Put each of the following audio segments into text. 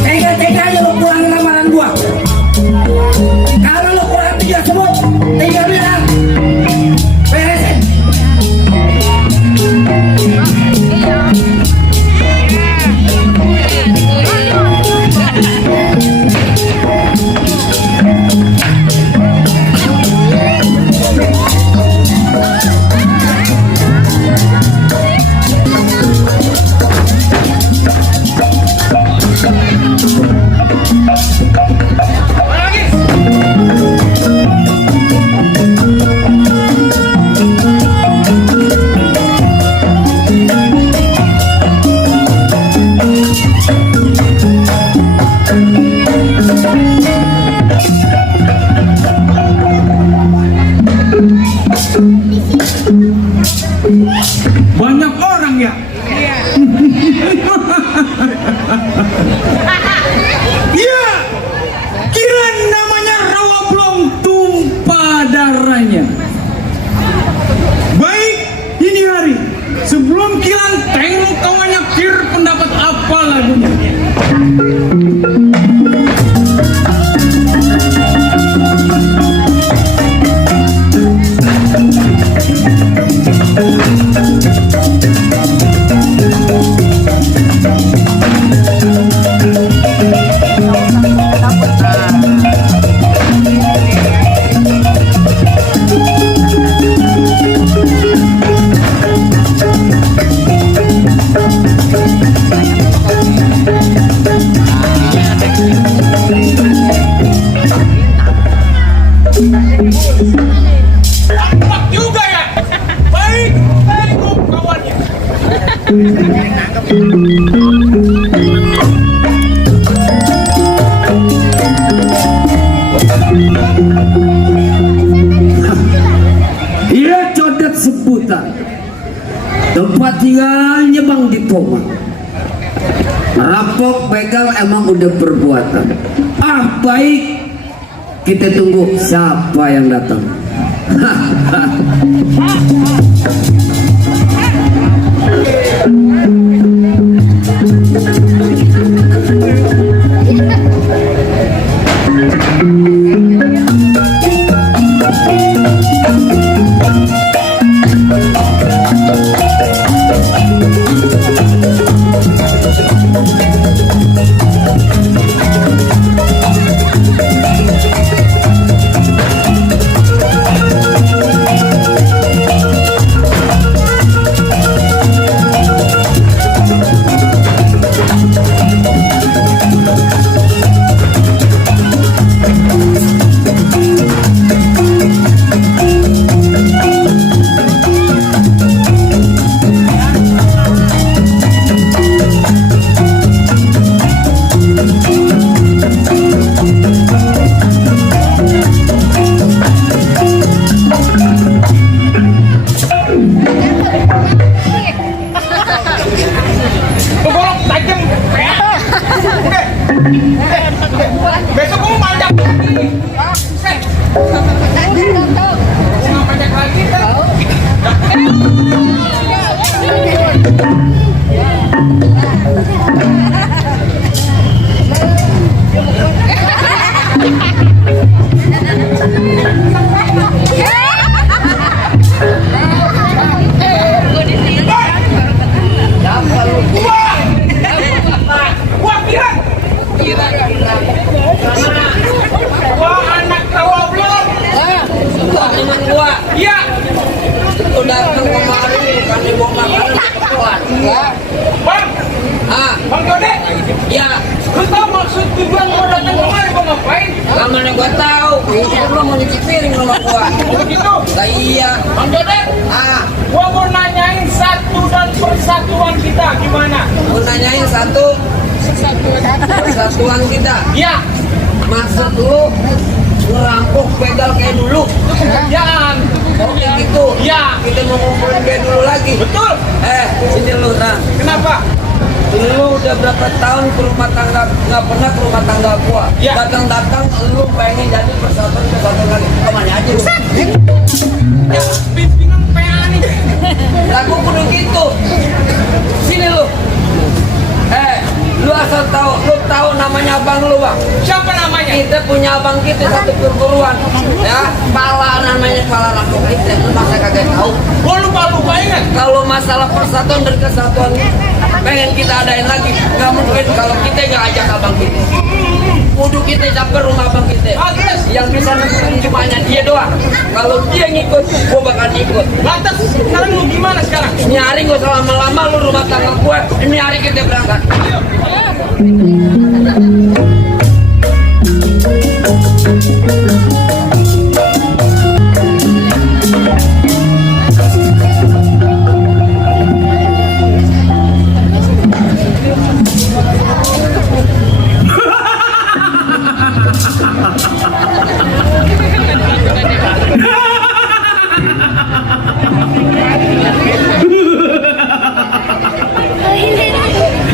Tega-teganya lo kurangin lamaran gua. Kalau lo kurang 3 sebut, 3 bilang beresin. Banyak orang ya. Ya, kira namanya rawa belum tumpah darahnya. Baik, ini hari sebelum kilan tengok kawannya kir pendapat apa lagunya. Tampak juga ya. Baik, tengok kawannya. Ia codet sebutan. Tempat tinggalnya Bang di Toma. Rampok begal emang udah perbuatan. Baik, kita tunggu siapa yang datang. Begolok tajam. Besok kamu panjang lagi. Mau panjang lagi kan? Wah, wah, anak rawa belum. Teman gua Iya. itu datang kemari kami mau makanan keperluan ya. Bang, Bang Jode. Ya, Lu tahu maksud tujuan gua datang kemari mau ngapain? mana gua tahu itu belum mau nyuci piring rumah gua. Oh begitu. Lah iya. Bang Jode, gua mau nanyain satu dan persatuan kita gimana? Mau nanyain satu persatuan kita. Iya. Maksud lu ngerampok begal kayak dulu? Pekerjaan. Oh gitu. Iya. Kita mau ngumpulin duit dulu lagi. Betul. Sini lu, Ran. Kenapa? Lu udah berapa tahun ke rumah tangga, nggak pernah ke rumah tangga gua. Ya. Datang-datang lu pengen jadi persatuan lagi. Kemana aja lu? Ya, pimpinan PA nih. Lagu kudu gitu. Sini lu. Lu asal tahu, lu tahu namanya abang lu bang? Siapa namanya? Kita punya abang kita satu perguruan, ya. Pala namanya pala laku kita, lu masa kagak tahu? Gua lupa ingat. Kalau masalah persatuan dan kesatuan pengen kita adain lagi, nggak mungkin kalau kita nggak ajak abang kita. Kudu kita sampai rumah abang kita. Bagus. Yang bisa nentuin cuma dia doang. Kalau dia ngikut, gua bakal ikut. Lantas sekarang lu gimana sekarang? Ini hari gua selama-lama lu rumah tangga gua. Ini hari kita berangkat.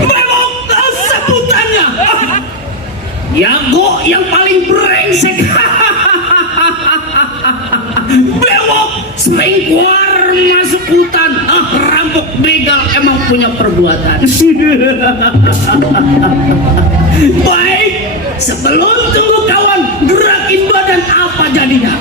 Memang sebutannya Yago yang paling brengsek. Bewok sering keluar masuk hutan, rampok begal emang punya perbuatan. Baik, sebelum tunggu kawan gerakin badan apa jadinya.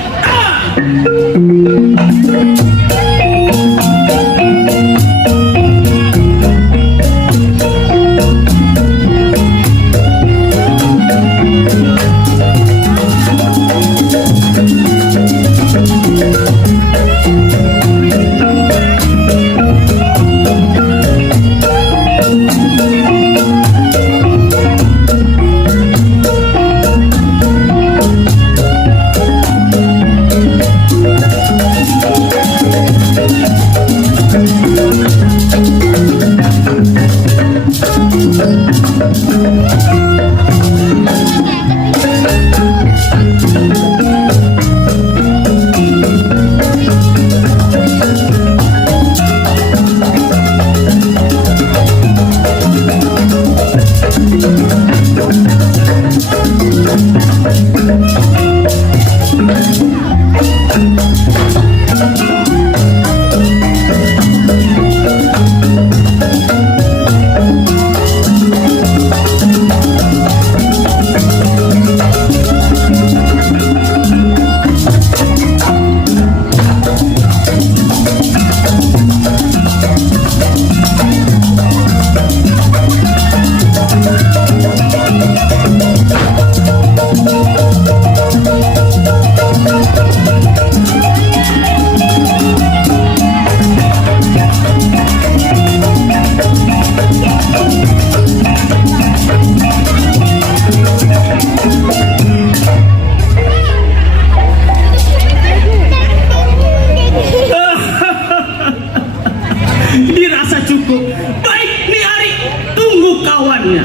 Dirasa cukup. Baik, nih Ari, tunggu kawannya.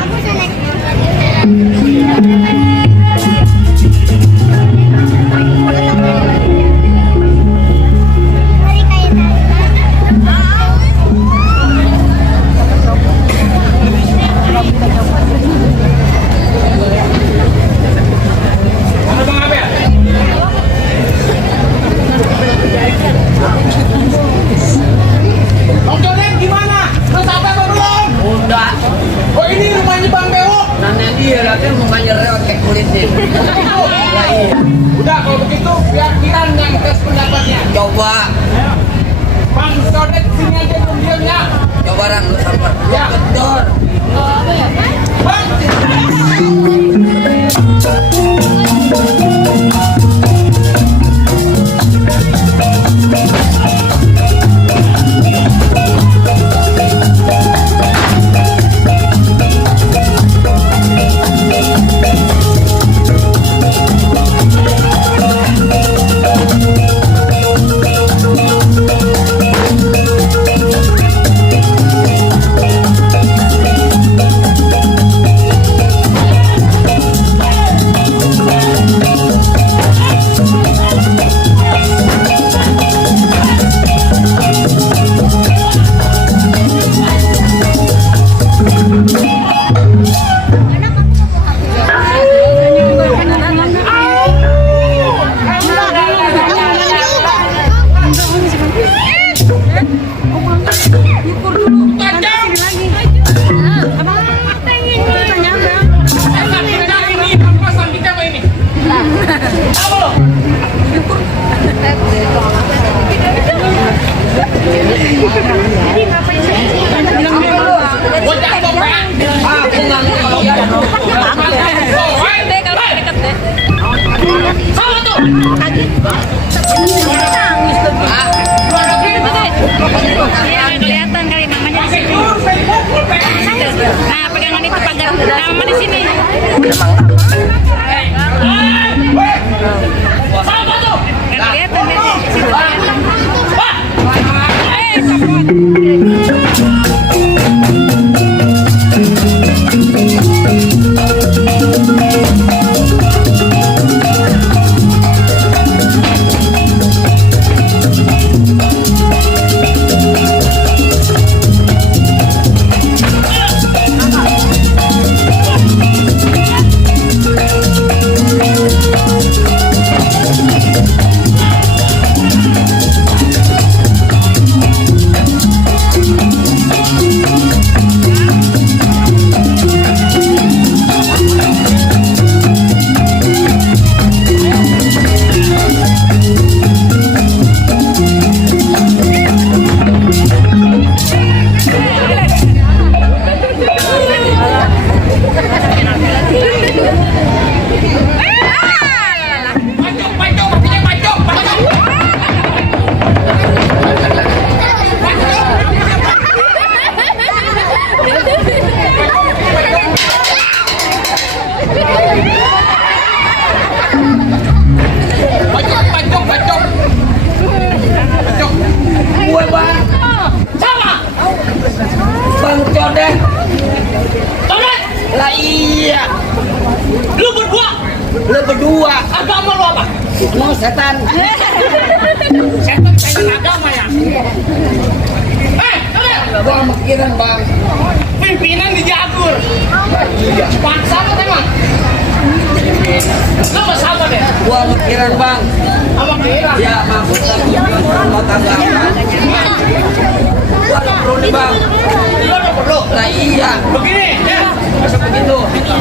Mana Bang Abel? Bang Jodet gimana? Lu sampai apa belum? Udah, Oh ini rumahnya Bang Beo. nanya dia lagi mukanya rewet kayak kulitnya. Lah, iya. Udah kalau begitu biar Kiran yang tes pendapatnya. Coba, Bang Jodet sini aja belum diam ya. coba orang lu sabar. Ya. Betul. Bang. Nama di sini. Sama tuh. Kelihatan deh. Situ kelihatan. Gue bang. Sama. Bang Codet. Codet. Lah iya. Lu berdua. Lu berdua. Agama lu apa? Mau setan. Setan pengen agama ya. Codet. Gua mikirin bang. Pimpinan di Jagur. Iya. Paksa apa emang? Lu bersama deh. Gua mikirin bang. Sama kira. Ya maksudnya rumah tangga. Gua nggak perlu nih bang. Lu udah perlu. Lah iya. Begini ya. Masa begitu?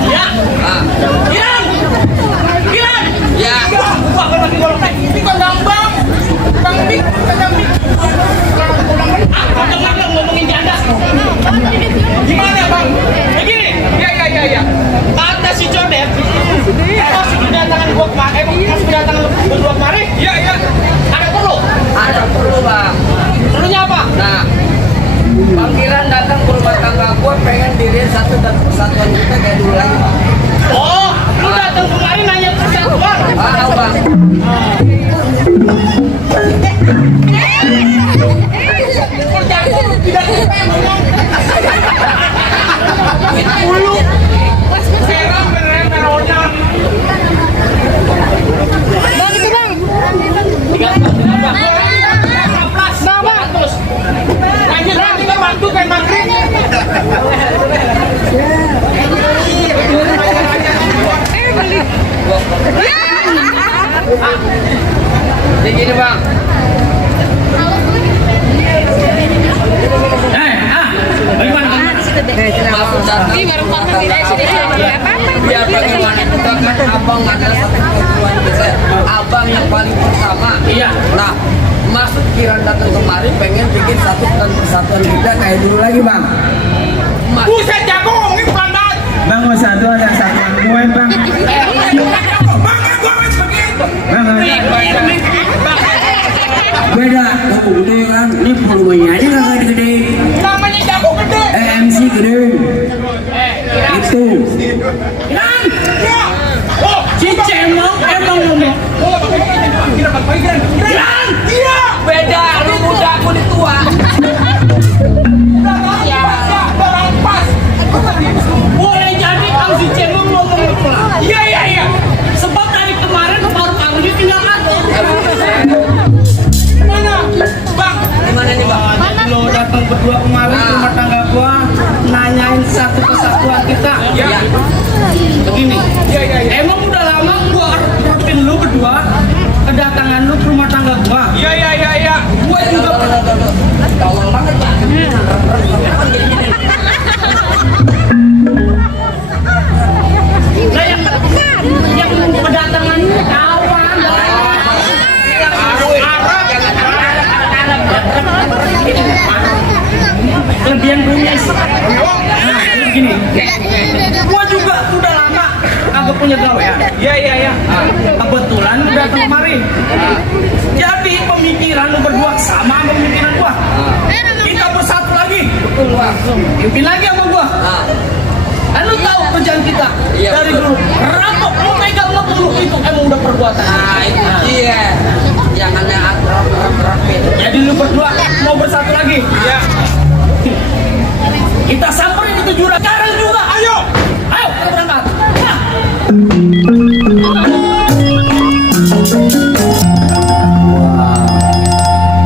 Ya. Ah. Gilang. Gilang. Ya. Gua akan lagi golong naik. Ini kok gampang. Bang Bik, Bang Bik. Apa dengar ngomongin janda? Gimana bang? Begini. Ya. Kata si Codet. Masih kedatangan gua kemarin. Masih kedatangan lu berdua kemarin. Iya. Ada perlu. Ada perlu bang. Perlunya apa? Nah, Bang Kiran datang ke rumah tangga gue pengen diriin satu dan persatuan kita kayak dulu lagi bang. Oh, lu datang kemarin nanya persatuan. Ah bang. Tidak ngomong. Dulu. Sekarang beneran taruhnya. Bang itu bang. Bang. Lanjut lagi kan waktu kan maghrib. Beli. Jadi gini bang. Bagaimana? Maksud datang Ini baru pasang di sini apa? biar bagaimana juga kan abang adalah satu persatuan kita. Abang yang paling pertama. Iya. Nah, maksud Kiran datang kemari pengen bikin satu dan persatuan kita kayak dulu lagi bang. Buset jago ngomongin pelan banget. Bang mau satu ada satuan gue bang. Beda, kamu gede kan? Ini volumenya aja kagak gede. Namanya jago gede. MC gede. Itu. Oh, Si Cemong emang ngomong. Gilang. Iya. Beda, lu muda aku di tua. Orang pas. Boleh jadi kalau si Cemong ngomong pelan. Iya. Sebab dari kemarin baru kamu dia tinggal ada. Mana? Bang. Gimana nih bang? Lo datang berdua kemarin ke rumah tangga gua nanyain satu kesatuan kita. Iya. Begini. Iya. Emang udah lama gua rutin lu berdua kedatangan lu ke rumah tangga gua. Iya. Gua juga Tolong banget bang. Nah, yang kedatangan kawan. Kelebihan punya gini. Gua juga udah lama kagak punya gawe ya. Iya. Kebetulan lu datang kemari. Jadi pemikiran lu berdua sama pemikiran gua. Kita bersatu lagi. Betul bang. Pimpin lagi sama gua. Nah, Lu tahu kerjaan kita Iya, dari betul. dulu. Rampok, lu megang lu dulu itu emang udah perbuatan. Nah itu dia. Jangan yang rapet. Jadi lu berdua mau bersatu lagi. Iya. Kita samperin itu jurang sekarang juga. Ayo. Ayo kita berangkat. Nah.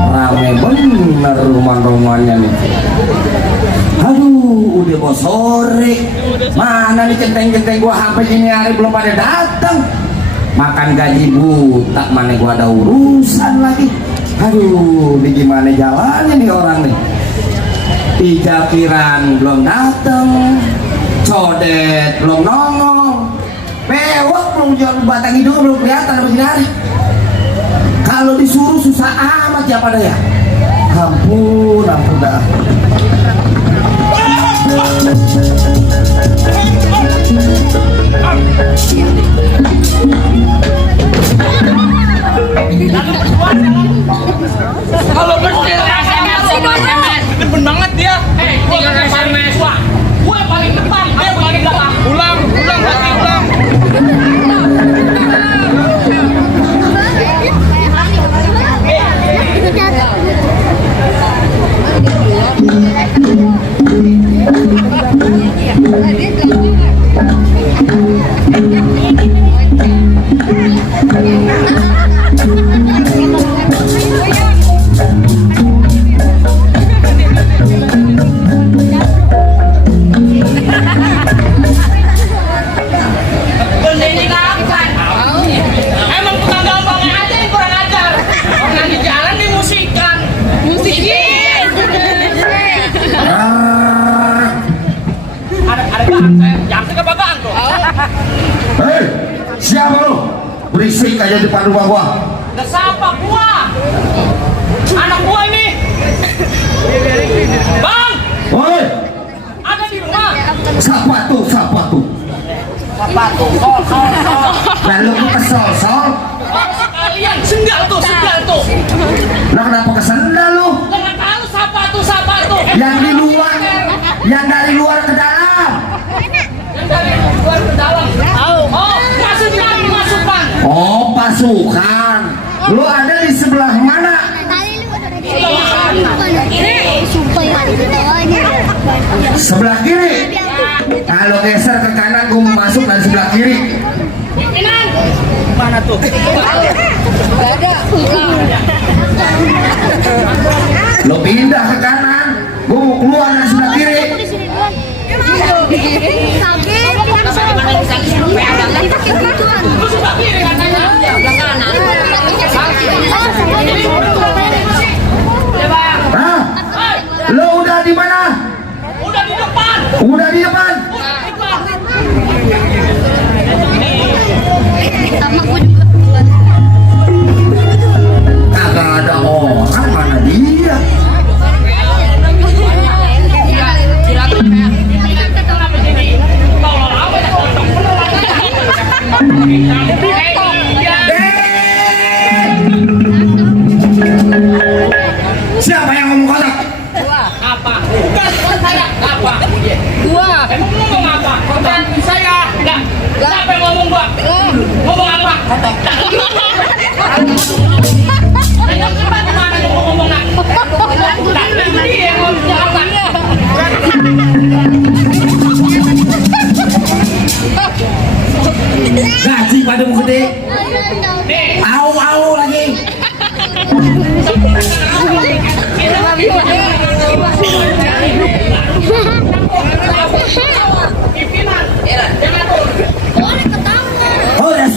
Rame bener rumah-rumahnya nih. Aduh, udah mau sore. Mana nih centeng-centeng gua sampai gini hari belum pada datang. Makan gaji buta, mana gua ada urusan lagi. Aduh, ini gimana jalannya nih orang nih. Pijakiran belum datang, codet belum nongol, bewok belum jual batang hidung belum kelihatan begini hari. Kalau disuruh susah amat ya pada ya. Ampun, ampun dah. Kalau bersih SMS sama SMS. Demen banget dia. Gua nggak SMS. Gua yang paling depan, dia yang paling belakang. Ulang, berarti ulang. Beli kapan? Emang tukang gampangnya aja yang kurang ajar. Orang di jalan dimusikan. Musikin. Ada bang, jangan ke bang tuh. Hei, siapa lu? Berisik aja di depan rumah gua. Udah siapa gua? Anak gua ini. Bang, Woi, ada di rumah. siapa tuh? Lalu lu kesel, Kalian sendal tuh. Lah kenapa kesendal lu? Nggak tahu siapa tuh. Yang di luar, yang dari luar ke dalam. Yang dari luar ke dalam. Oh, masukkan. Oh, pasukan. Lu ada di sebelah mana? Sebelah kiri. Kalau geser ke kanan, gua mau masuk dari sebelah kiri. Pimpinan. Mana tuh? Lo pindah ke kanan, gua mau keluar dari sebelah kiri. Sebelah kiri katanya. Hah? Lo udah di mana? Udah di depan. Udah di depan. Kagak ada orang, mana dia? Siapa yang ngomong kotak? Apa? Bukan saya. Apa? Emang ngomong apa? Bukan saya. Enggak. Siapa yang ngomong gua? Ngomong apa? Yang cepat kemana ngomong nak? Ini yang ngomong apa? Gaji pada mau gede. Nih. Au lagi. Pimpinan. Jangan tuh. Oh, yes.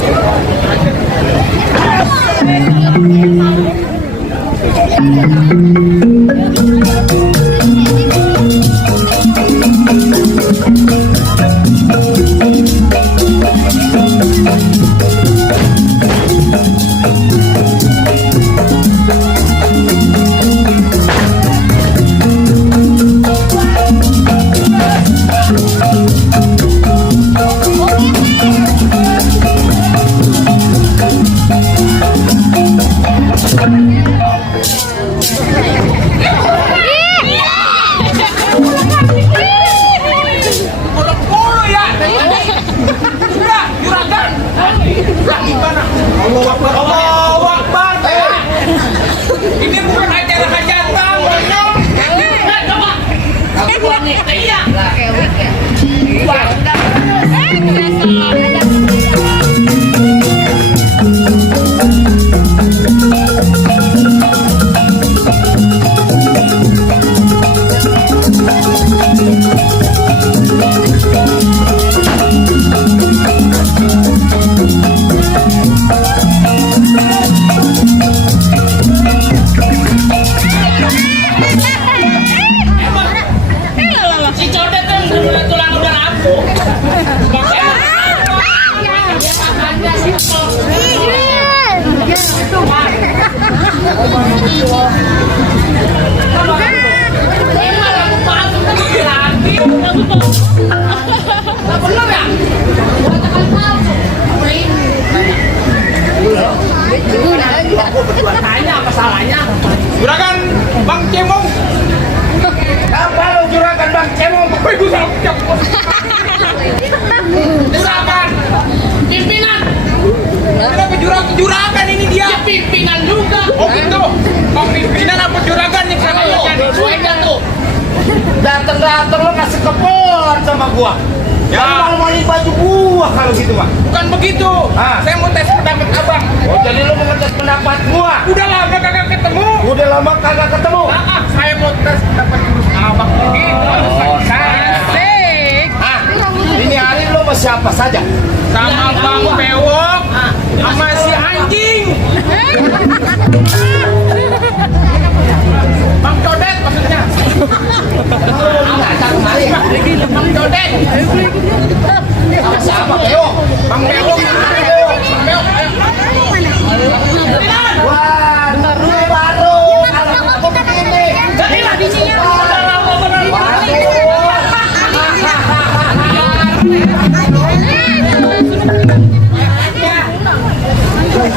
Allahu Akbar. Ini bukan acara hajatan, bonyok. Coba. Aku nih. Iya. Si Codet kan tulang udah rapuh. Tanya apa salahnya? Juragan Bang Cemong. Apa lo juragan Bang Cemong? Ibu siap. Juragan. Pimpinan. Kenapa juragan ini dia? Ya, pimpinan juga. Oh gitu. Oh pimpinan apa juragan nih sana lo? Suenya tuh. Datang-datang lo kasih kepor sama gua. Ya. Mau maling baju gua kalau gitu Pak. Bukan begitu. Saya mau tes pendapat abang. Oh jadi lo mau ngetes pendapat gua? Udah lama kagak ketemu. Udah lama kagak ketemu. Saya mau tes pendapat abang begitu. Asik. Ini hari lo sama siapa saja? Sama Bang Bewok, sama si anjing. Bang Codet maksudnya. Bang Codet. Sama siapa? Yo. Bang Bewok. Wah, baru kalau aku begini. Jadilah di sini. Udah lama bener.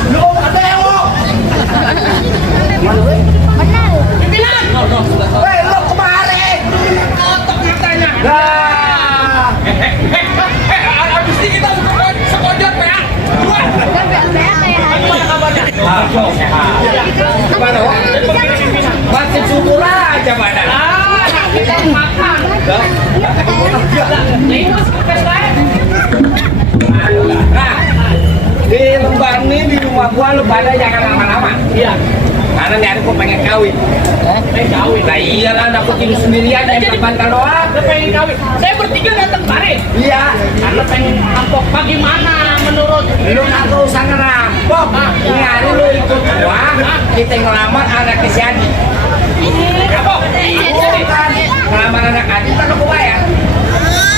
Lo ada yang Pimpinan. Hei, lo kemarin. Otak matanya. Nah, Abis ini kita sekojot ya. Dua. Gimana kabarnya? gimana? Wak? Makin subur aja badan. Kita makan. Ini masuk ke saya. Nah, di Lembang nih di rumah gua lu pada jangan lama-lama. Iya. Karena nih gua pengen kawin. Kawin. Nah iyalah dapet ini sendirian yang terbantah doang. Udah pengen kawin. Saya bertiga datang kemarin. Iya. Karena pengen rampok. Bagaimana menurut Lu kagak usah ngerampok. Ini hari lu ikut gua, kita ngelamar anak si Adi. rampok? Bukan. Ngelamar anak Adi kan aku bayar.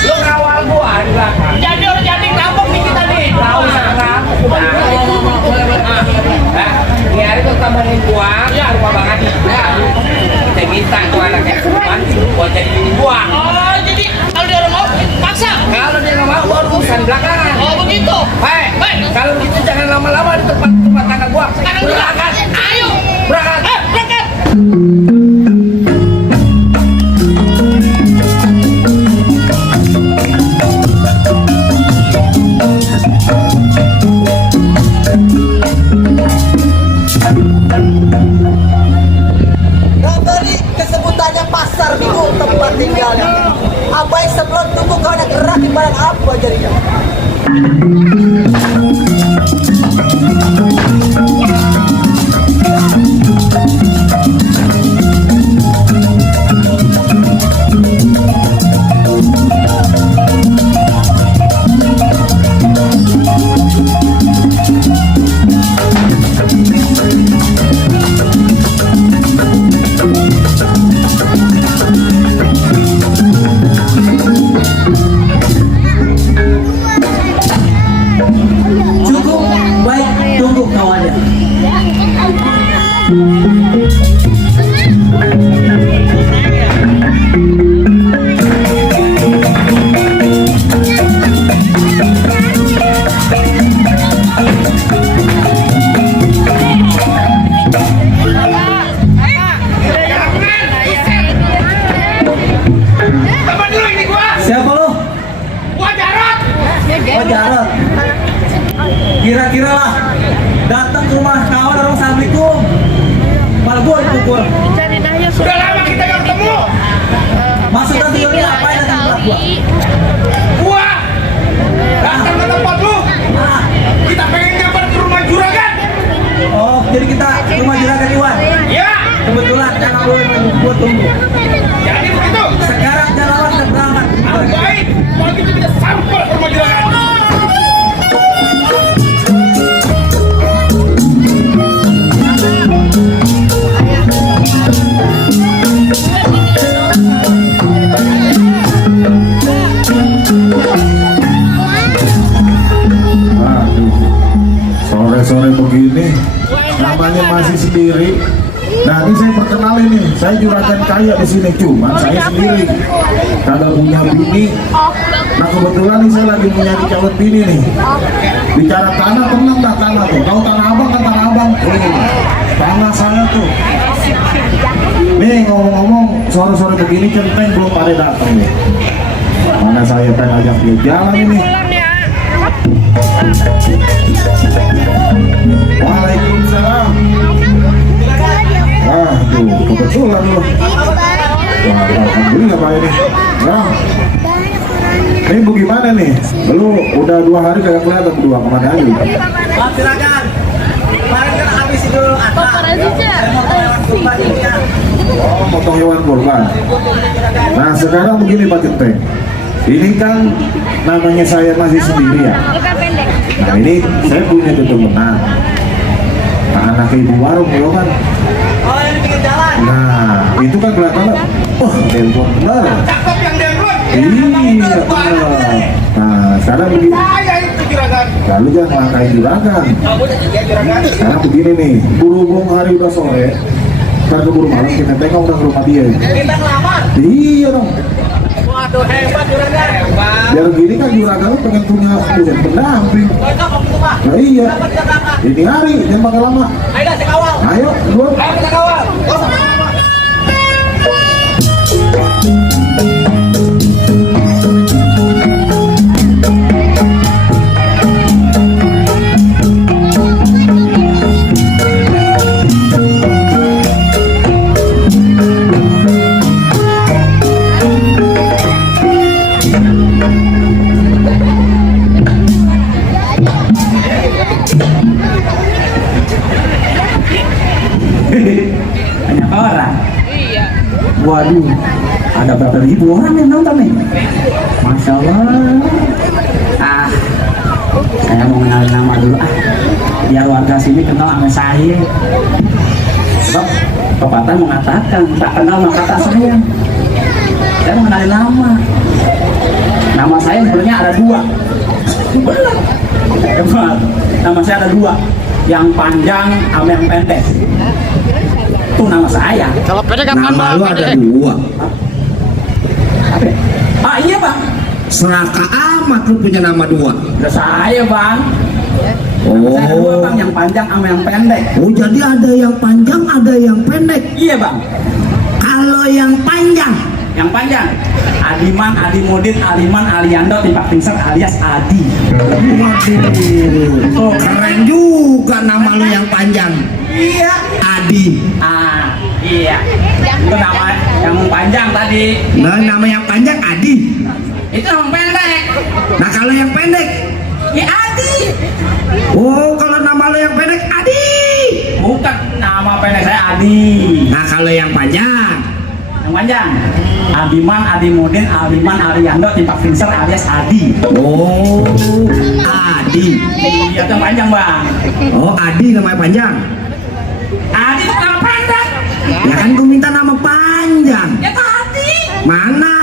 Lu ngawal gua di belakang. Jadi orang jadi rampok nih kita nih. Tahu usah ngerampok udah. Nah, ini hari tuh tambahin gua ke rumah Bang Adi. Kita minta tuh anaknya keluar buat jadi bini gua. Oh jadi kalau dia mau paksa. Kalau dia nggak mau, gua urusan belakangan. Oh begitu. Hei, kalau gitu jangan lama-lama di tempat tangga gua. Sekarang juga. Berangkat. Ayo. Berangkat. Berangkat. Tadi kesebutannya pasar minggu tempat tinggalnya. Abai sebelum tunggu kau nak gerak di barang apa jadinya. Pur. Cari daya Sudah lama kita nggak ketemu. Maksud tadi Yoni apa yang datang ke gua? Gua datang ke tempat lu. Kita pengen gambar ke rumah juragan. Oh, jadi kita ke rumah juragan Iwan. Ya, Kebetulan jangan boleh gua tunggu. jadi begitu. Sekarang jalan dan berangkat. Baik, kalau gitu kita sampai ke rumah juragan. Sore-sore begini namanya masih sendiri. Nah ini saya perkenalin nih, saya juragan kaya di sini, cuma saya sendiri, kagak punya bini. Nah kebetulan nih saya lagi mencari calon bini nih. Bicara tanah, tenang dah tanah tuh. Tahu tanah abang kan tanah abang? Tanah saya tuh. Nih ngomong-ngomong, sore-sore begini centeng belum pada datang nih. Mana saya pengen ajak dia jalan ini. pulang ya. Waalaikumsalam. Tuh kebetulan loh. Wah, alhamdulillah Pak ini. Nah, ini bagaimana nih? Lu udah 2 hari kagak kelihatan berdua, kemana aja? Maaf juragan. Kemarin kan habis itu ada. Oh, motong hewan kurban. Nah, sekarang begini Pak Centeng. Ini kan namanya saya masih sendiri ya. Luka pendek. Nah, ini saya punya teman. Nah, anak ibu warung ya kan. Oh, yang di pinggir jalan. Nah, itu kan kelihatan. Oh, telepon benar. Cakep yang download. Iya, benar. Nah, sekarang begini. Saya itu juragan. Lalu jangan melangkahi juragan. Juragan. Sekarang begini nih, berhubung hari udah sore, ntar keburu malam kita tengok udah ke rumah dia. Kita ngelamar. Iya dong. Waduh, hebat juragan. Hebat. Biar gini kan juragan lu pengen punya pendamping. Cocok waktu itu, Pak. Nah iya. Dapat kita berangkat. Ini hari jangan pakai lama. Ayo dah, saya kawal. Ayo, duluan. Ayo kita kawal. Oh, sama. Banyak orang. Iya. Waduh, ada berapa ribu orang yang nonton nih? Masya Allah. Saya mau kenalin nama dulu biar warga sini kenal sama saya. Sebab pepatah mengatakan tak kenal maka tak sayang. Saya mau kenalin nama. Nama saya sebenarnya ada 2. Benar. Hebat. Nama saya ada 2. Yang panjang sama yang pendek. Itu nama saya. Nama lu ada 2. Iya bang. Seraka amat lu punya nama 2. Udah saya bang. Nama saya ada 2 bang, yang panjang sama yang pendek. Oh jadi ada yang panjang, ada yang pendek. Iya bang. Kalau yang panjang, Adiman, Adimudin, Aliman, Aliando, Timpak Tingser alias Adi. waduh, oh, keren juga nama lu yang panjang. Iya. Adi. Iya. Itu nama yang panjang tadi. Nah, nama yang panjang Adi. Itu nama pendek. Nah kalau yang pendek, Ya Adi. oh kalau nama lu yang pendek Adi. Bukan, nama pendek saya Adi. Nah kalau yang panjang, Yang panjang Adiman, Adimudin, Aliman, Aliando, Timpak Tingser alias Adi. oh Adi. Iya itu yang panjang bang. Oh Adi namanya panjang. Adi itu nama pendek. Ya kan gue minta nama panjang. Ya tadi. Mana?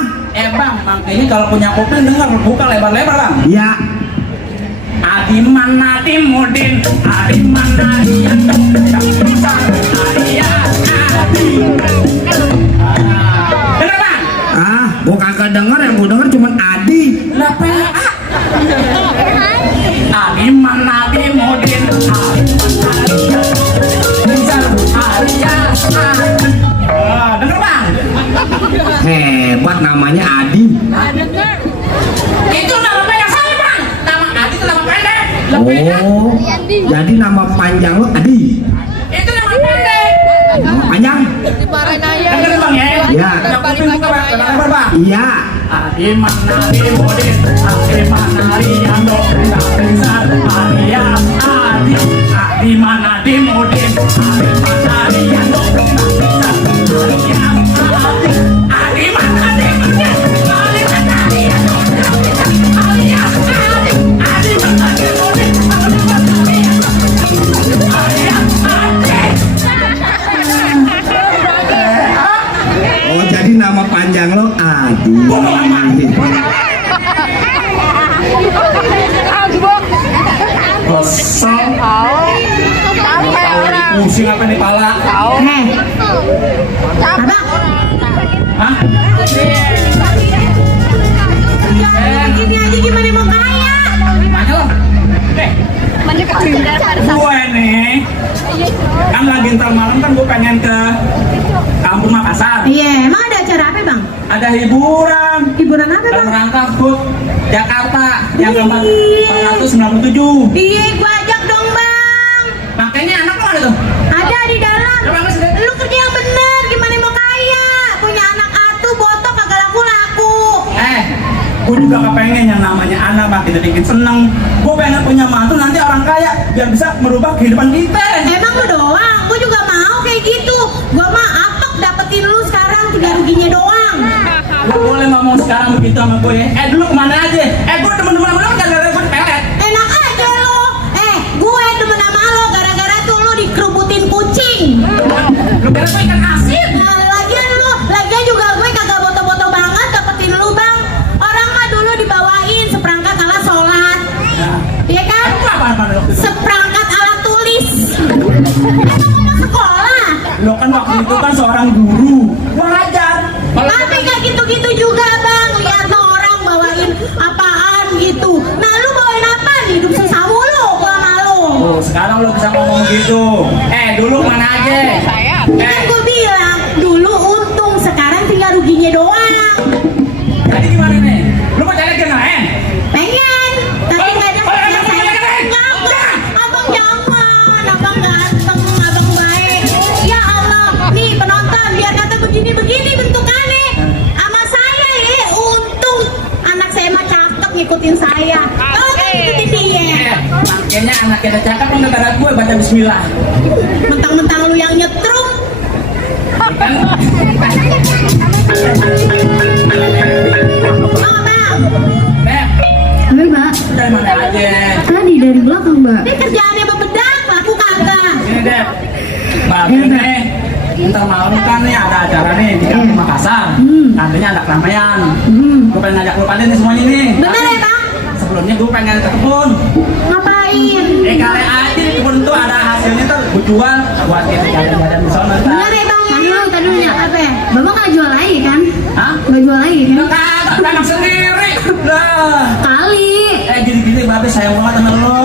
Bang, ini kalau punya kuping dengar buka lebar-lebar bang. Ya. Adiman, Adimudin, Aliman, Aliando, Timpak Tingser alias Adi. Bener bang? Gue kagak denger, yang gue denger cuma Adi. Lah PA. Adiman, Adimudin, Aliman, Aliando, Tingser alias Adi. Denger bang? Hebat namanya Adi. Itu nama pendek saya bang. Nama Adi itu nama pendek. Lebih Oh, jadi nama panjang lo Adi. itu nama pendek. Panjang. Dimarahin aja. Dengerin bang ya. Ya. Yang kuping buka bang. Kenapa lebar bang? Iya. Adi manari modis, adi manari ando, tak besar, adi adi manari modis, adi manari ando, tak besar, adi manari modis, adi manari ando, tak besar, adi manari modis, adi manari Oh, jadi nama panjang lo Adi. kosong. Pusing apa nih pala? Hah? Gini aja gimana mau kaya? Tanya lo. Gue nih kan lagi ntar malam kan gue pengen ke Kampung Makassar. Iya, emang ada acara apa bang? Ada hiburan Hiburan apa dalam bang? rangka HUT Jakarta yang keempat 497. Iya, gua ajak dong bang. Makanya anak lo ada tuh. Ada di dalam. Coba mas. Lu kerja yang bener, gimana mau kaya? Punya anak atu, botok kagak laku-laku. Gue juga kepengen yang namanya anak makin bikin seneng. Gue pengen punya mantu nanti orang kaya biar bisa merubah kehidupan kita. Emang lu doang? Gua juga mau kayak gitu. Gua mah apok dapetin lu sekarang, tinggal ruginya doang. Lo boleh ngomong sekarang begitu sama gue ya. Dulu kemana aja? Gue temen-temen sama lo kan gara-gara gue pelet. Enak aja lu. Gue demen sama lo gara-gara tuh lu dikerubutin kucing. Lo kira gue ikan asin? Nah, lagian juga gue kagak boto-boto banget dapetin lu bang. Orang mah dulu dibawain seperangkat alat sholat, iya kan? Apa lo? Seperangkat alat tulis. Emang mau sekolah? Lo kan waktu itu kan seorang guru. Gue ngajar. Tapi gak gitu-gitu juga bang. Lihat no orang bawain apaan gitu. Nah lu bawain apa? Hidup susah mulu gua sama lu. Oh, sekarang lo bisa ngomong gitu. Dulu mana aja? Kan gue bilang dulu untung, sekarang tinggal ruginya doang. Jadi gimana nih? Lo mau cari ke lain? Pengen, tapi gak ada kerja saya. Enggak, abang jangan, abang ganteng, abang baik. Ya Allah, nih penonton, biar kata begini-begini bentukannya. Sama saya ya, untung anak saya mah cakep ngikutin saya. Kalau kan ngikutin dia. Makanya anaknya udah cakep kan gara-gara gue baca bismillah. Mentang-mentang lu yang nyetrum. Oh bang, Beb, Halo mbak, dari mana aja? tadi dari belakang mbak. ini kerjaannya bebedak, laku kagak. Ini Deb, Mbak nih, ntar malam kan nih ada acara nih di Kampung Makassar. Nantinya ada keramaian. Gue pengen ngajak lu pada nih semuanya nih. Bener ya bang? Sebelumnya gue pengen ke kebun. Ngapain? Kali aja di kebun tuh ada hasilnya tuh gue jual buat kita jalan-jalan di sana. Bener ya bang? Tadi dulu ya. Apa ya? Bapak nggak jual lagi kan? Hah? Nggak jual lagi kan? Lu kagak, tanam sendiri. Lah. Kali. Gini-gini babe sayang banget sama lo.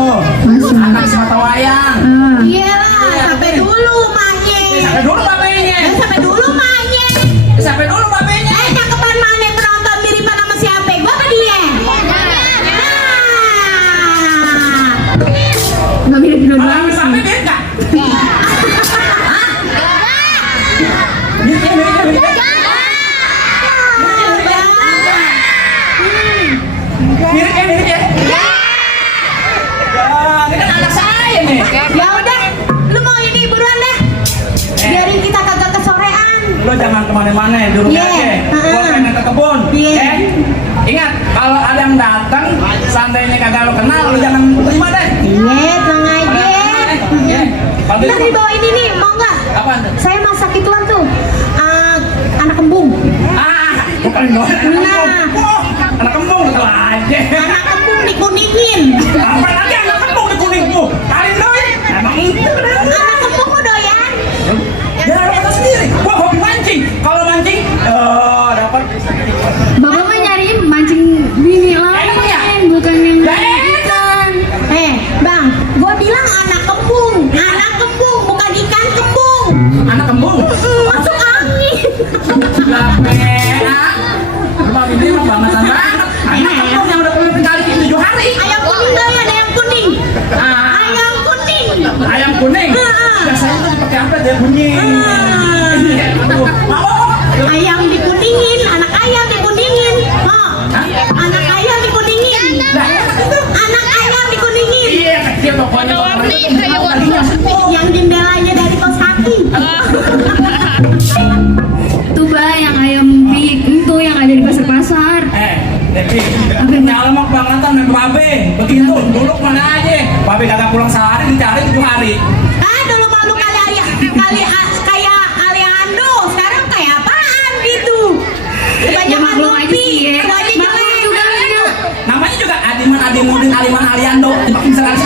Anak semata wayang. Iya lah, sampai dulu maknya. Sampai dulu babenya. Sampai dulu maknya. Sampai dulu babenya. Cakepan mana penonton miripan sama siapa? Gua apa dia? Nggak mirip dua-duanya Babe sih. mirip nggak? Mirip. Mirip ya. Ini kan anak saya nih. Ya udah, lu mau ini buruan dah. Biarin kita kagak kesorean. Lo jangan kemana-mana, dulu Iya. aja. Gua pengen ke kebun. Iya. Ingat, kalau ada yang datang, seandainya kagak lo kenal, lo jangan terima deh. Iya, tenang aja. Iya. Kalau Ntar gitu, dibawa ini nih, mau nggak? apa tuh? Saya masak ituan tuh, anak kembung. Bukan gue. Nah. Anak kembung betul aja. Anak kembung dikuningin. Apa lagi anak kembung di kuning bu? Tarik doi. Emang itu. Anak kembung doyan. Ya lo kata sendiri. Gua hobi mancing. Kalau mancing, dapat. Bapak mah nyariin mancing bini lain, bukan yang ikan. Bang, gua bilang anak kembung, bukan ikan kembung. Anak kembung. Masuk angin. Lah pena. Rumah ini mah bangsan banget. Anak kembung yang udah punya kali 7 hari. Ayam kuning aja pokoknya. Yang jendelanya dari kos kaki. Tuh bah yang ayam big itu yang ada di pasar-pasar. Devi, nyala mau bangetan sama Babe. Begitu, dulu mana aja. Babe kagak pulang sehari, dicari 7 hari. Dulu malu kayak Aliando, sekarang kayak apaan gitu? Banyak maklum aja sih, ya. Wajah Maklum juga ya. Namanya juga Adiman Adimudin Aliman Aliando. Makin sekali.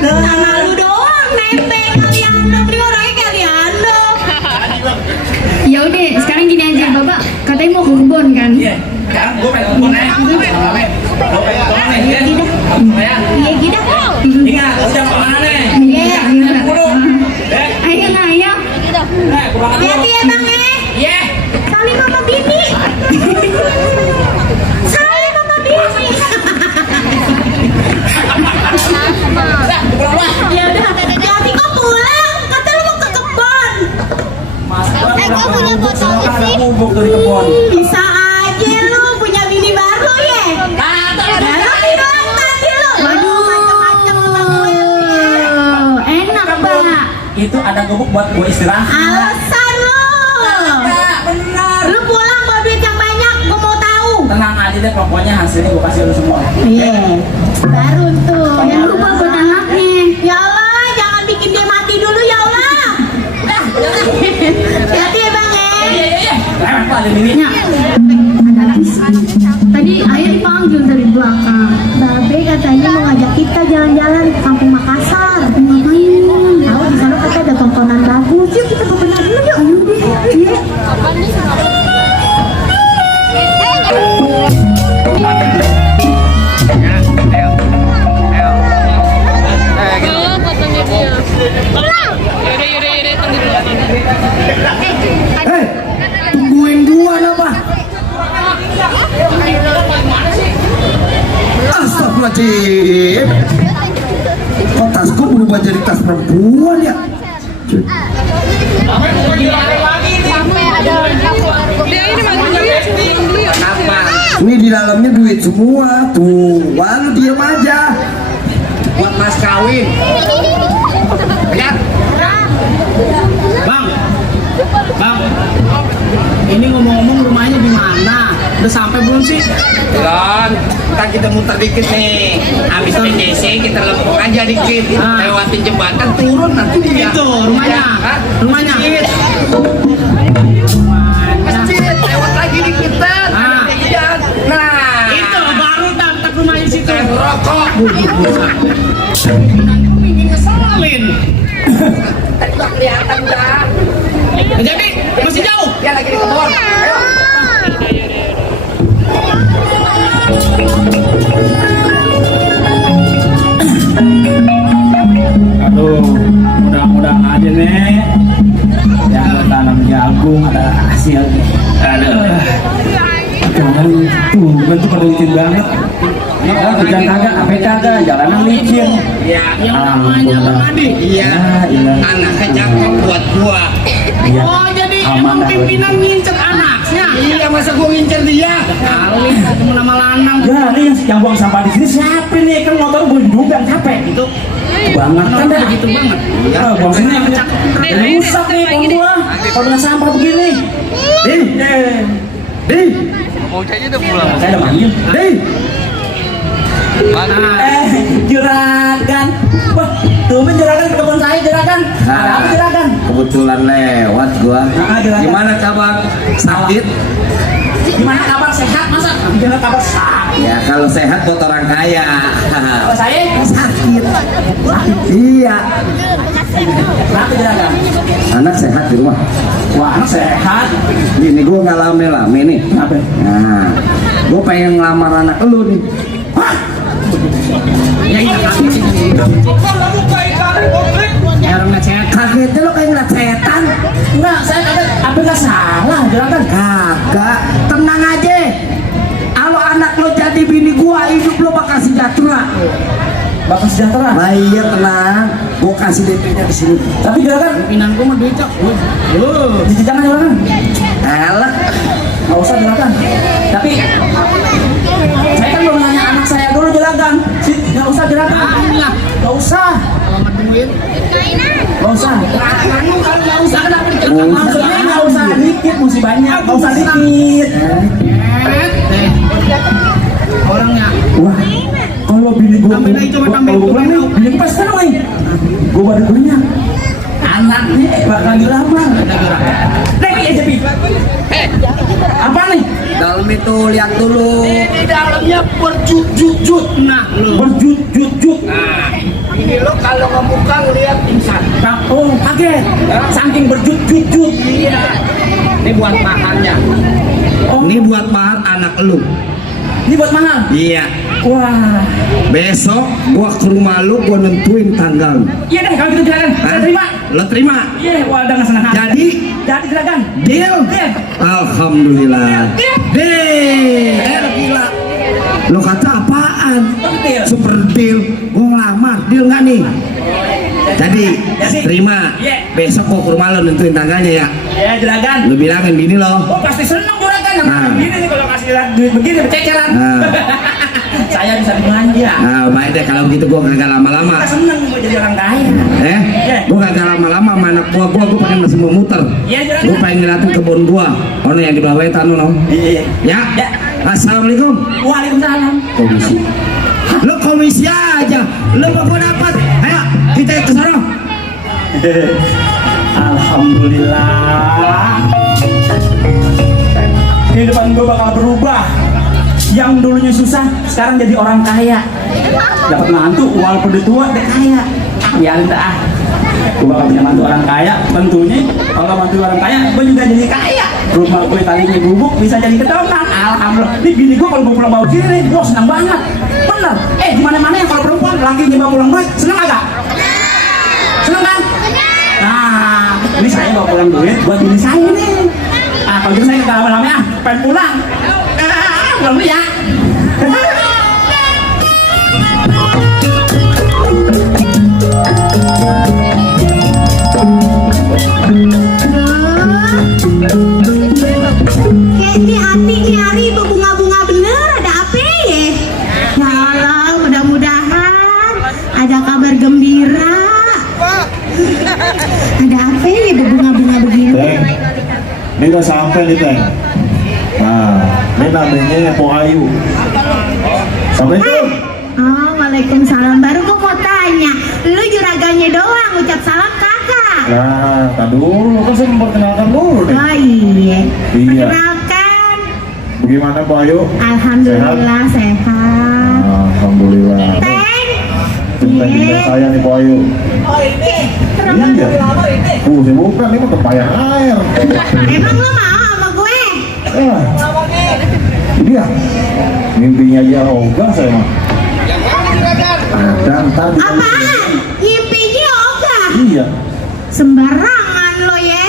Nama lu doang, nempel Aliando, dia orangnya kayak Aliando. Ya udah, sekarang gini aja, Bapak. Katanya mau ke kebun kan? Iya, sekarang gue pengen kebun ya. Gue pengen kebun nih, ya. Ya. Iya gitu. Ingat, siap kemana nih? Iya, gimana? Dulu. Ayo lah, ayo. Pulang dulu. Hati ya bang Iya. saling sama bini. Saling sama bini. Pulang lah. Ya udah, jadi kok pulang? Kata lu mau ke kebun. Kau punya foto sih? Bubuk dari kebun. Bisa aja lu punya bini baru ya? Baru doang tadi lu. Waduh, enak Pak. Itu ada gubuk buat gue istirahat. Alasan lu. Benar. Lu pulang bawa duit yang banyak, gua mau tahu. Tenang aja deh, pokoknya hasilnya gue kasih lu semua. Iya. Baru tuh. Jangan lupa buat anaknya. Ya Allah, jangan bikin dia mati dulu ya Allah. Hati ya bang ya. Lewat Pak, ada ini. Ya, ada tadi ayah dipanggil dari belakang. Babe katanya mau ngajak kita jalan-jalan ke Kampung Makassar. Ngapain? Tahu di sana katanya ada tontonan bagus. Yuk kita ke benar dulu yuk. Ayo deh. Iya. Hei, tungguin gua apa? Astagfirullahaladzim. Kok tasku berubah jadi tas perempuan ya? Ini di dalamnya duit semua tuh. Lalu diem aja. Buat mas kawin. Lihat. Bang, ini ngomong-ngomong rumahnya di mana? Udah sampai belum sih? Belum. Ntar kita muter dikit nih. Habis PJC kita lempung aja dikit. Lewatin jembatan turun nanti dia. Itu rumahnya. Hah? Rumahnya. Masjid. Lewat lagi dikit kan. Ah. Nah. Itu baru tak rumahnya situ. Rokok. Ingin ngeselin. Udah kelihatan dah. Jadi masih jauh. Dia lagi di kebun. Ayo. Aduh, mudah-mudahan aja nih yang tanam jagung ada hasil. Aduh, jangan tuh, kan tuh pada licin banget. Hujan kagak, apa kagak, jalanan licin. Ya. Namanya Adi. Iya. Anaknya cakep buat gua. Oh, jadi emang pimpinan ngincer anaknya. Iya, masa gua ngincer dia? Kali ketemu nama lanang. Jadi yang buang sampah di sini siapa nih? Kan motor gue juga capek gitu. Banget kan dah gitu banget. Ya, buang sini yang rusak nih pohon gua. Kalau dengan sampah begini. Di. Saya udah manggil. Di. Juragan. Wah, tuh juragan ke kebun saya juragan. Ada apa juragan? Kebetulan lewat gua. Juragan. Gimana kabar? Sakit? Gimana kabar sehat masa? Gimana kabar sakit? Ya kalau sehat buat orang kaya. Kalau saya Sakit. Iya. kenapa juragan? Anak sehat di rumah. Wah, anak sehat. Ini gua nggak lame-lame nih. Kenapa? Nah, gua pengen ngelamar anak lu nih. Hah? Ya ini kaget sih. Ya orang ngecek. Kagetnya lo kayak ngeliat setan. Enggak, saya kaget. Apa nggak salah juragan? Kagak. Tenang aja. Kalau anak lo jadi bini gua, hidup lo bakal sejahtera. Bapak sejahtera. Nah iya tenang. Gua kasih DP-nya di sini. Tapi juragan, pimpinan gua mah becak. Jangan juragan. Elak. Nggak usah juragan. Tapi saya kan belum nanya anak saya dulu juragan. Nggak usah gerakan. Nggak usah. Nggak usah. Nggak usah. Maksudnya nggak usah dikit, mesti banyak. Nggak usah dikit. Orangnya. Wah, kalau bini gue pulang nih, bini gue pasti seneng nih. Gue baru banyak. Anaknya bakal dilamar. Nek aja pi. Apa nih? Dalam itu lihat dulu. Di dalamnya berjut-jut. Nah, lu. Berjut-jut. Nah, ini lo kalau ngebuka lihat pingsan. Oh, kaget. Saking berjut-jut. Iya. Ini buat makannya. Oh, Ini buat mahar anak lu. ini buat mahal. Iya. Wah. Besok gua ke rumah lu, gua nentuin tanggal. Iya deh, kalau gitu jalan. Hah? Saya terima. Lo terima? Iya, wah udah nggak senang hati. Jadi Juragan. deal? Deal. Alhamdulillah. Deal. Gila. Lo kata apaan? Deal. Super deal. Gua ngelamar. Deal nggak nih? Jadi terima. Iya. Besok gua ke rumah lo nentuin tanggalnya ya. Ya, juragan. Lo bilangin bini lo. Oh, pasti seneng juragan yang Nah. begini nih kalau kasih duit begini berceceran. Nah. Saya bisa belanja. Nah, baik deh kalau gitu gua kagak lama-lama. Kita seneng mau jadi orang kaya. Gua kagak lama-lama sama anak gua pengen masih mau muter. Iya, juragan. Gua pengen ngeliatin kebun gua. Ono yang di bawah wetan lo. Iya. Ya. Ya. Assalamualaikum. Waalaikumsalam. Komisi. Lo komisi aja. Lo mau dapat. Ayo kita ke sana. Alhamdulillah. Kehidupan gue bakal berubah. Yang dulunya susah, sekarang jadi orang kaya. Dapat mantu, walaupun udah tua, udah kaya. Biarin dah. Gue bakal punya mantu orang kaya. Tentunya kalau mantu orang kaya, gue juga jadi kaya. Rumah gue tadinya gubuk, bisa jadi kedonang. Alhamdulillah. Ini bini gue kalau gue pulang bawa kiri, gue senang banget. Bener. Gimana-mana yang kalau perempuan laki bawa pulang duit, senang agak? Senang kan? Nah, ini saya bawa pulang duit buat bini saya nih. Kalau gitu saya nggak lama-lama ya, pengen pulang. Pulang dulu ya. Kayak di hati nyari berbunga-bunga bener, ada apa ya? Ya Allah, mudah-mudahan ada kabar gembira. Ada apa ya berbunga-bunga begini? Teng, ini udah sampai nih Teng. Nah, ini namanya Po Ayu. Sampai itu. Oh, waalaikumsalam. Baru gua mau tanya, lu juragannya doang ucap salam kagak? Nah, tak dulu kan saya memperkenalkan dulu nih. Oh iya. Iya. Perkenalkan. Bagaimana Po Ayu? Alhamdulillah sehat. Alhamdulillah. Teng. Cinta cinta saya nih Po Ayu. Oh ini. Iya. Saya bukan, ini mah kepayan air. Emang lu mau sama gue? Ah, dia mimpinya aja ogah saya mah. Ada ntar di- Apaan? Ngimpinya ogah? Iya. Sembarangan lo ya.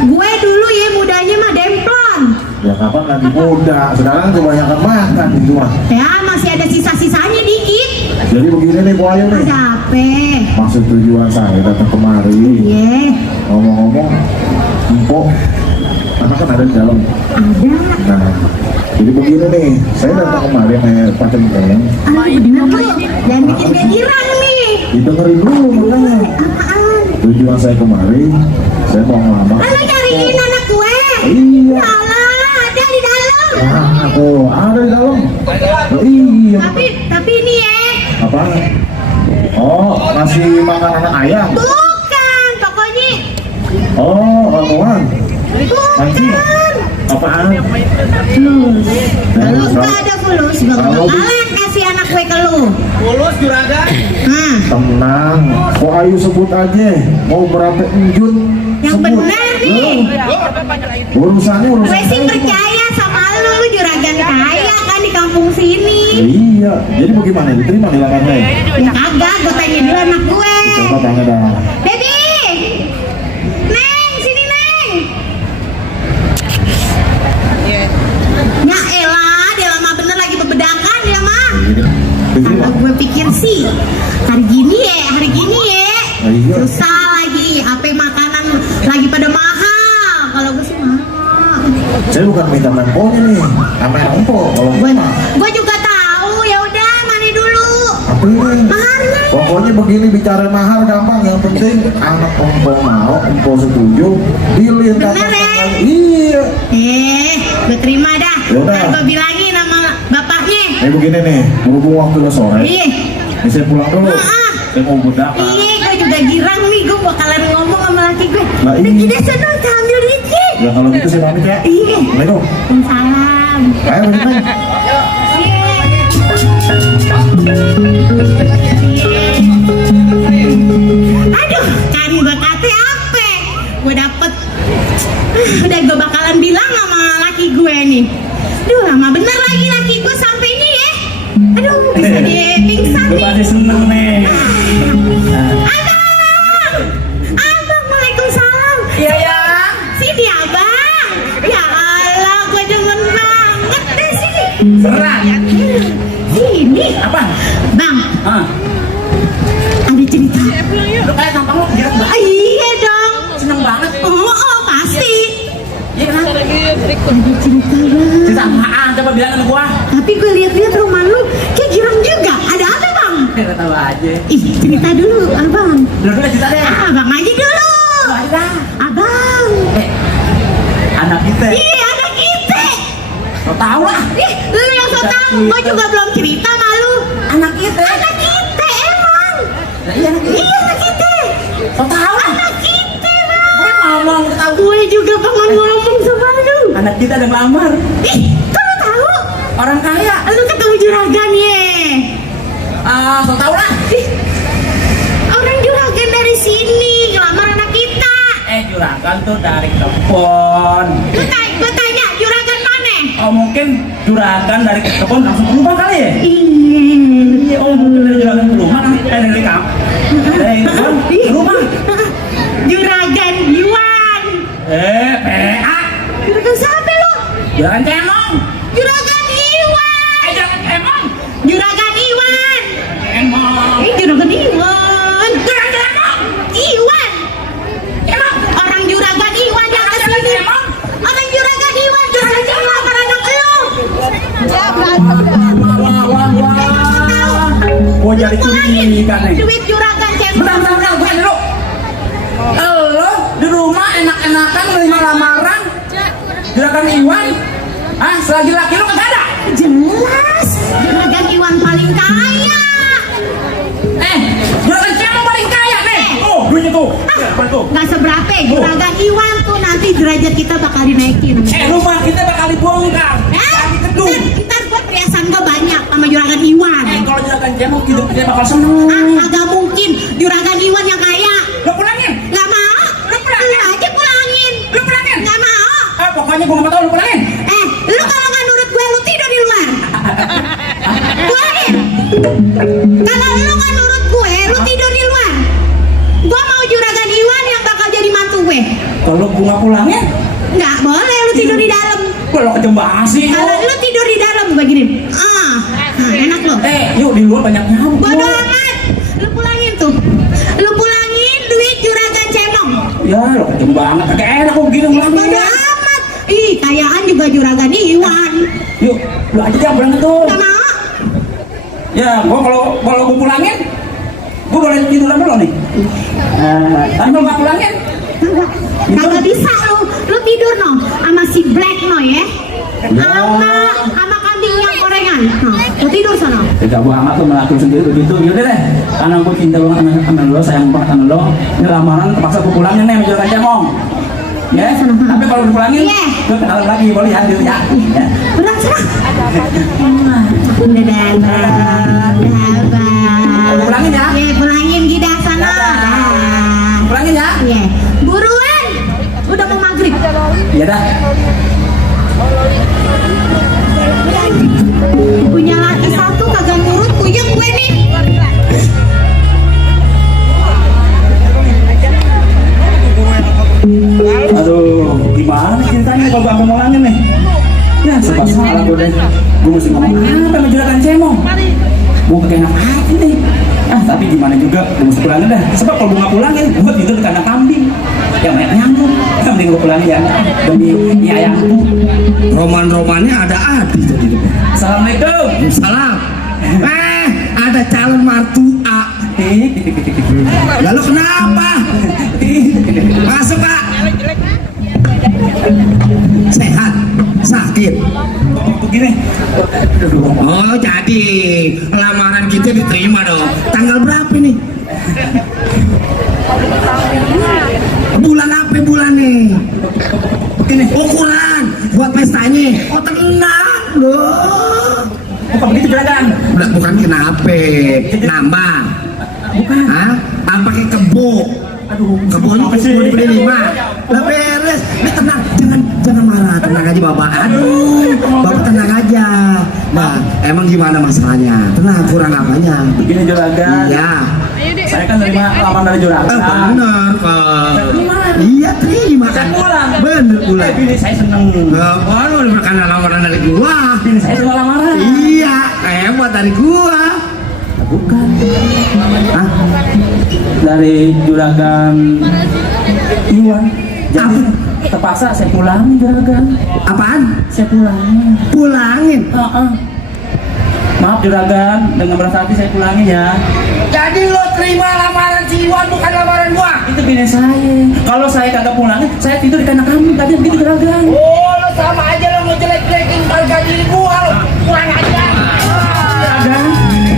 Gue dulu ya mudanya mah demplon. Ya kapan lagi muda, sekarang kebanyakan makan gitu mah. Ya masih ada sisa-sisanya dikit. Jadi begini nih Bu Ayu nih. Ada apa? Maksud tujuan saya datang kemari. Iya. Ngomong-ngomong, empok, anak kan ada di dalam. Ada. Nah, jadi begini nih, saya datang kemari sama Pak Centeng. Ah, bener lu. Jangan bikin dia girang nih. Didengerin dulu makanya. Apaan? Tujuan saya kemari, saya mau ngelamar. Lo nyariin anak gue? Iya. Ya Allah, ada di dalam. Nah, tuh, ada di dalam. Oh, iya. Tapi ini ya. Apa? Oh, ngasih makan anak ayam. Bukan, pokoknya. Oh, ramuan. Mancing. Bukan. Apaan? Fulus. Kalau Nah, nggak ada fulus, gue gak kalau- bakalan kasih anak gue ke lu. Mulus juragan. Nah, Tenang, kok Ayu sebut aja. Mau berapa enjun? yang Sebut. benar nih. Urusannya urusan Gue sih saya. percaya sama lu juragan kaya kan di kampung sini. Iya, jadi bagaimana? Diterima nih lakan saya? Ya kagak, gue tanya dulu anak gue. Coba tanya dah. Baby, Neng, sini Neng. Ya elah, dia lama bener lagi bebedakan dia mah. Diterima? Kalau gue pikir sih, hari gini ya, Ah, iya. susah lagi, apa makanan lagi pada mahal. Kalau gue sih mahal. Saya bukan minta memponya nih, sama empok. Kalau Gue, mah, gue juga tahu. Ya udah, mari dulu. Apa ini? Maharnya. Pokoknya begini bicara mahar gampang, yang penting anak empo mau, empo setuju, pilih Bener, kapan ya? tanggal. Iya. Gue terima dah. Yaudah. Ntar gue bilangin sama bapaknya. Begini nih, berhubung waktu udah sore, Iya. ini saya pulang dulu. Ah. Saya mau budak. Iya, gue juga girang nih, gue bakalan ngomong sama laki gue. Lah, Udah iya. kita sana ambil duitnya. Ya kalau gitu saya pamit ya. Iya. Assalamualaikum. Waalaikumsalam. Ayo bagaimana? Aduh, kan gue kata apa? Gue dapet. Udah gue bakalan bilang sama laki gue nih. Duh, lama bener lagi laki gue sampai ini ya. Aduh, bisa dia pingsan Gue nih. pasti seneng nih. Abang! Abang, waalaikumsalam. Iya ya. Sini abang. Ya Allah, gue demen banget deh sini. Berat. Sini. Apa? Bang, Ah, ada cerita. lu kayak gampang lu gerak banget. Ah, iya dong. Seneng banget. Oh, pasti. Iya kan? Ada cerita bang. Cerita apaan? Coba bilang sama gua. Tapi gue lihat-lihat rumah lu kayak girang juga. Ada apa bang? Kita tahu aja. Ih, cerita dulu abang. Dulu cerita deh. Abang aja dulu. Ada. Abang. Anak kita. Iya, anak kita. Lo tahu lah. Ih, lu yang so tau. Gue juga belum cerita malu. Anak kita. Anak kita emang. Nah, iya anak kita. Iya, anak kita. Lo tahu lah. Anak kita bang. Gue ngomong tahu. Gue juga pengen ngomong sama lu. Anak kita ada ngelamar. Ih, kok lu tahu? Orang kaya. Lu ketemu juragan ye. Ah, lo tahu lah. Ih, orang juragan dari sini ngelamar anak kita. Juragan tuh dari kebon. Gue tanya juragan mana? Oh mungkin juragan dari kebon langsung ke rumah kali ya? Iya. Oh mungkin dari juragan ke rumah kan? Dari kampung. Dari kebon ke rumah. Juragan Iwan. PA. Juragan siapa lu? Juragan cemong. Juragan Iwan. Juragan cemong. Juragan Iwan. Cemong. Juragan Iwan. Juragan cemong. Iwan. Cemong. Orang juragan Iwan yang kesini. Orang juragan Iwan kesini ngelamar anak lu. Gua jadi curiga nih. Duit juragan cemong. Bentar, gue dulu. Lo di rumah enak-enakan menerima lamaran juragan Iwan. Ah, selagi laki lo kagak ada. Jelas. Juragan Iwan paling kaya. Juragan cemong paling kaya nih. Oh, duitnya tuh. Apa tuh? Gak seberapa. Juragan Iwan tuh nanti derajat kita bakal dinaikin. Rumah kita bakal dibongkar. Jadi gedung. Ntar gue perhiasan gue banyak sama juragan Iwan. Kalau juragan cemong hidupnya bakal seneng. Agak mungkin juragan Iwan yang kaya. Lo pulangin. Gak mau. Lu aja pulangin. Lu pulangin. Gak mau. Pokoknya gue gak tau lu pulangin. Lu kalau gak nurut gue, lu tidur di luar. Pulangin. Kalau lu gak nurut gue, lu tidur di luar. Gue mau juragan Iwan yang bakal jadi mantu gue. Kalau gue gak pulangin, Nggak boleh, lu tidur di dalam. kalau kecembaan sih. Kalau lu tidur di dalam, gue gini. Enak lo. Yuk di luar banyak nyamuk. Bodo amat. Lu pulangin tuh. Lu pulangin duit juragan cemong. Ya lo kejem banget. Kagak enak kok begini Bodo ngulangin. amat. Ih, kayaan juga juragan Iwan. Yuk, lu aja jangan pulangin tuh. Gak mau. Ya, gua kalau gue pulangin, gua boleh tidur sama lo nih. Tapi kalau gak pulangin, Kagak bisa lu tidur no sama si Black no ya. Sama kambing yang gorengan. No, lu tidur sana. tidak banget tuh melakukan sendiri begitu. Yaudah deh, karena gue cinta banget sama lo, sayang banget sama lo. Ini lamaran terpaksa gue pulangin nih, juragan cemong. Ya, tapi kalau dipulangin, Iya. gue kenalan lagi, boleh ya, ya. Berat sana. Udah dadah. Pulangin ya. Iya, pulangin kita sana. Dah. Pulangin ya. Iya. Buruan. Udah mau maghrib. Iya dah. Punya laki satu kagak nurut, puyeng gue nih. Aduh, gimana ceritanya kalau gue mau ngulangin nih? Ya, serba salah gue deh. Gue mesti ngomong apa sama juragan cemong? Gue kayak enak hati nih. Tapi gimana juga, gue mesti pulangin dah. Sebab kalau gue gak pulangin, gue tidur di kandang kambing. Yang banyak nyamuk. Yang penting gue pulangin ya. Demi ayamku. Roman-romannya ada jadi. Assalamualaikum. Salam. ada calon martua. Lalu kenapa? Masuk Pak. Sehat, sakit. Begini. Oh jadi lamaran kita diterima dong. Tanggal berapa nih? Bulan apa bulan nih? Ini ukuran buat pestanya. Oh tenang loh. Bukan begitu juragan. Bukan kenapa? Nambah. Bukan. Hah? Pakai kebo. Aduh, Kebonya apa sih? mau dibeli 5. Lah beres. Ini tenang, jangan marah, tenang aja Bapak. Aduh, Bapak tenang aja. Nah, emang gimana masalahnya? Tenang, kurang apanya? Begini juragan. Iya. Saya kan nerima lamaran dari juragan. Bener kok. Terima. Iya terima kan. Saya pulang. Bener pulang. Bini saya seneng. Baru karena lamaran dari gua. Bini saya seneng lamaran. Iya, hebat dari gua. Bukan. Hah? Dari juragan Iwan. Jadi terpaksa saya pulang juragan. Apaan? Saya pulangin. Pulangin. Maaf juragan, dengan berat hati saya pulangin ya. Jadi lo terima lamaran si Iwan bukan lamaran gua. Itu bini saya. Kalau saya kagak pulangin, saya tidur di kandang kambing tadi begitu juragan. Oh, lo sama aja lo mau jelek-jelekin harga diri gua lo. Kurang aja. Juragan,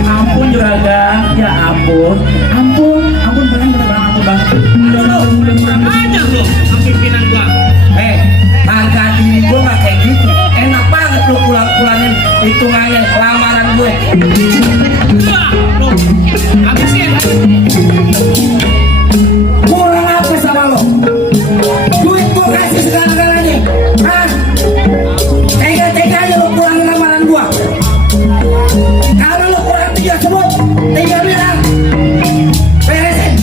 ampun juragan, ya ampun, ampun bener ampun banget. Kurang ajar lo sama pimpinan gua. Harga diri gua nggak kayak gitu. Enak banget lo pulang-pulangin hitungannya lamaran gue. Lo habisin. Kurang apa sama lo? Duit gua kasih segala-galanya. Hah? Tega-teganya lo pulangin lamaran gua. Kalau lo kurang 3 sebut, 3 bilang. Beresin.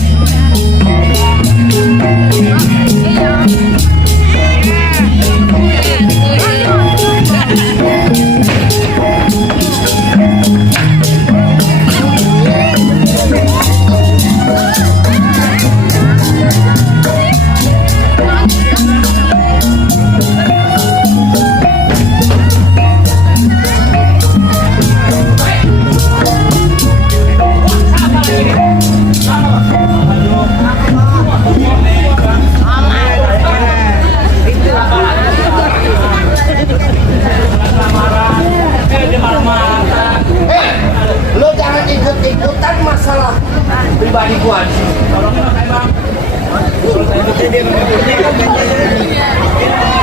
Lo jangan ikut-ikutan masalah pribadi gua.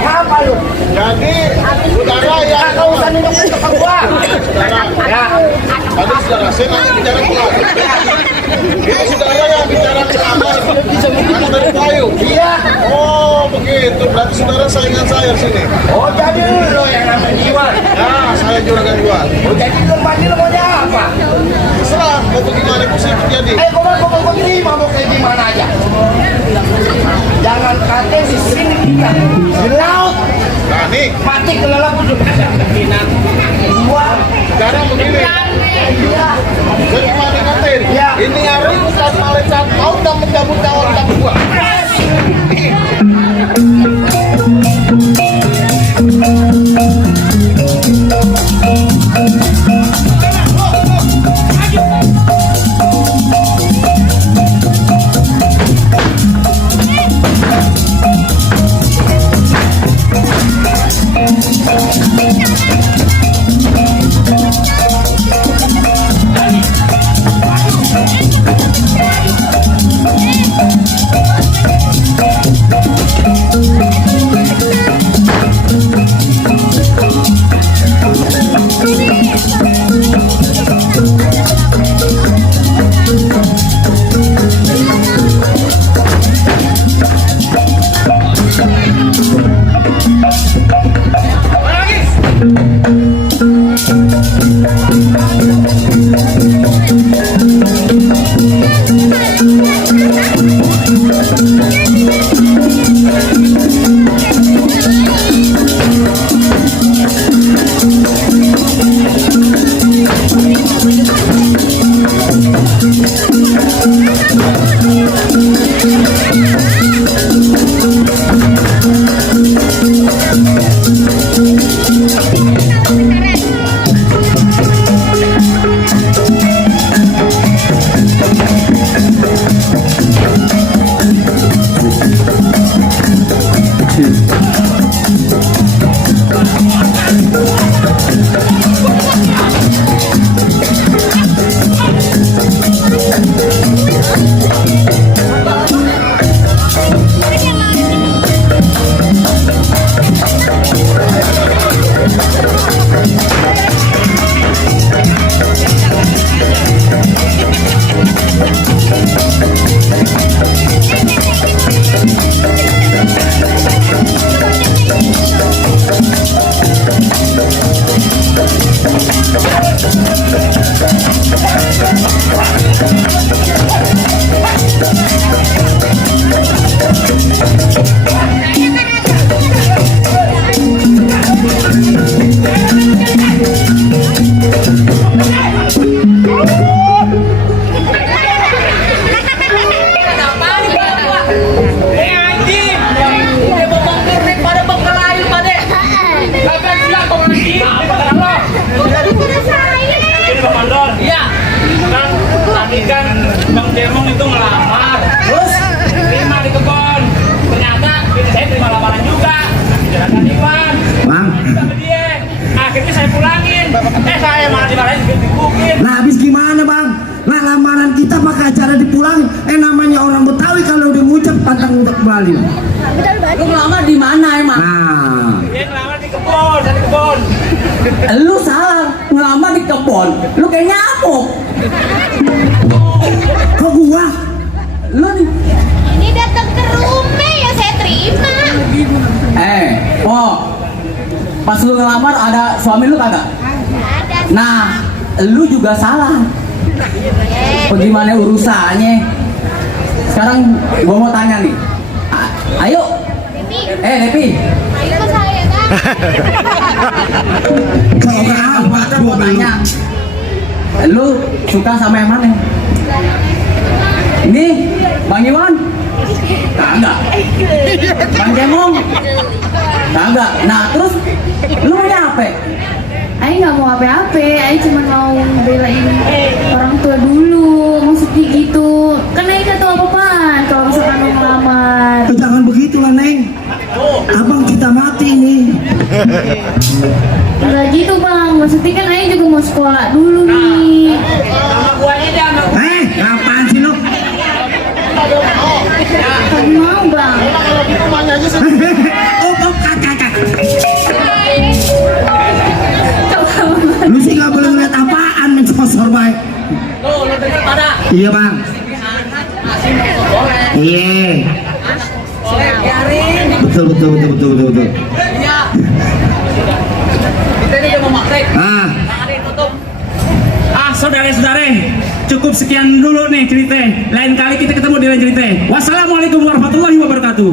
Apa lu? Jadi saudara yang Kau usah nunjuk-nunjuk ke gua. Ya. tadi saudara saya nanti bicara pelan. Itu saudara yang bicara pelan. Karena dari kayu. Iya. Oh begitu. Berarti saudara saingan saya di sini. Oh jadi lo yang namanya Iwan. Ya saya juragan Iwan. Oh jadi lo mati lo maunya apa? Terserah mau bagaimana pun saya terjadi. Gua mau terima mau kayak gimana aja. Jangan kata di sini kita di laut Nah nih mati kelelap ujuk. Gua sekarang begini. Saya cuma ingetin. Ya. Ini hari Ustaz Malaikat mau dan mencabut nyawa tak gua. itu ngelamar, terus terima di kebun. Ternyata bini saya terima lamaran juga. Juragan Iwan. Bang, Sama dia. Akhirnya saya pulangin. Saya malah dimarahin digebukin. nah habis gimana bang? Nah lamaran kita pakai acara dipulangin. Namanya orang Betawi kalau udah ngucap pantang untuk kembali. Lu ngelamar di mana emang? Nah, Dia ngelamar di kebun, dari kebun. Lu salah, ngelamar di kebun. Lu kayak nyamuk. kok gua? Lu nih. Ini datang ke rumah ya saya terima. Oh, pas lu ngelamar ada suami lu kagak? Ada. Nah, lu juga salah. Bagaimana urusannya? Sekarang gua mau tanya nih. Ayo, Devi, Devi. ayo ke saya kan. Coba Gua tanya. Lu suka sama yang mana? Ini Bang Iwan? Kagak. Bang Jemong? Kagak. Nah, terus lu maunya apa? Aing nggak mau apa-apa, Aing cuma mau belain orang tua dulu, maksudnya gitu. Kan Aing nggak tahu apa-apaan kalau misalkan mau ngelamar. Jangan begitulah Neng. Abang kita mati nih. Nggak gitu bang, maksudnya kan Aing juga mau sekolah dulu nih. Sama gua aja sama Ngapain sih lu? Kan mau bang. Kakak. Lu sih nggak boleh ngeliat apaan mencosor baik. Tuh, lu denger pada. Iya bang. Iya. Boleh biarin. Betul. Iya. Kita ini udah mau maghrib. Ah, Tangan tutup. Saudara-saudara, cukup sekian dulu nih cerita. Lain kali kita ketemu di lain cerita. Wassalamualaikum warahmatullahi wabarakatuh.